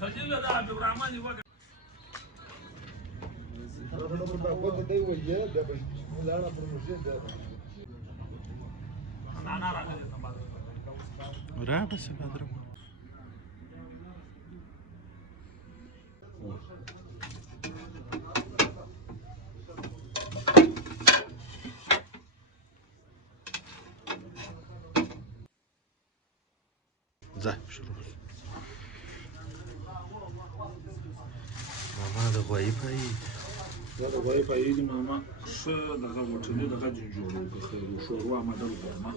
خجل ده عبد الرحمن يوقع. وراه بس بدر زحف شروط ماما ده غوايي پایید دا د غوايي پایې دي ماما ښه دغه غوټلې دغه جوړو که خیر و شوروا عمدل غورمه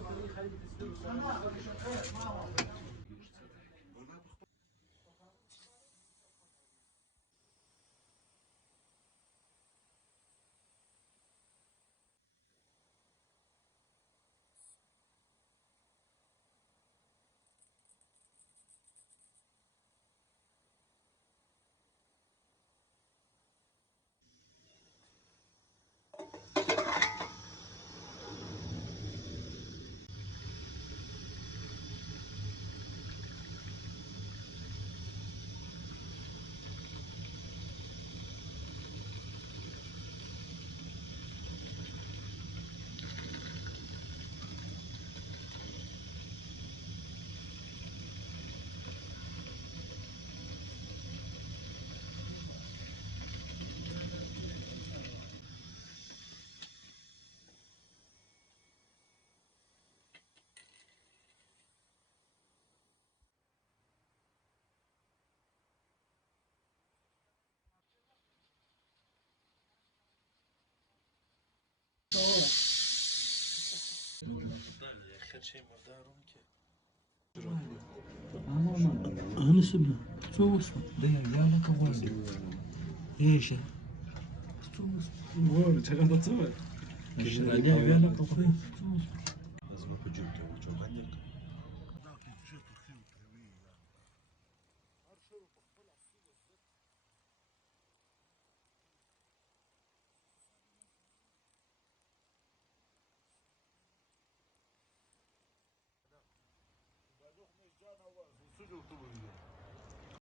آخر شيء مردارهم كي أنا سبنا سوس ده يا لك واسي إيش سوس هو بتشغل تصور إيش ده يا لك واسي لازم أكون جبته وجوغانيك سجل طول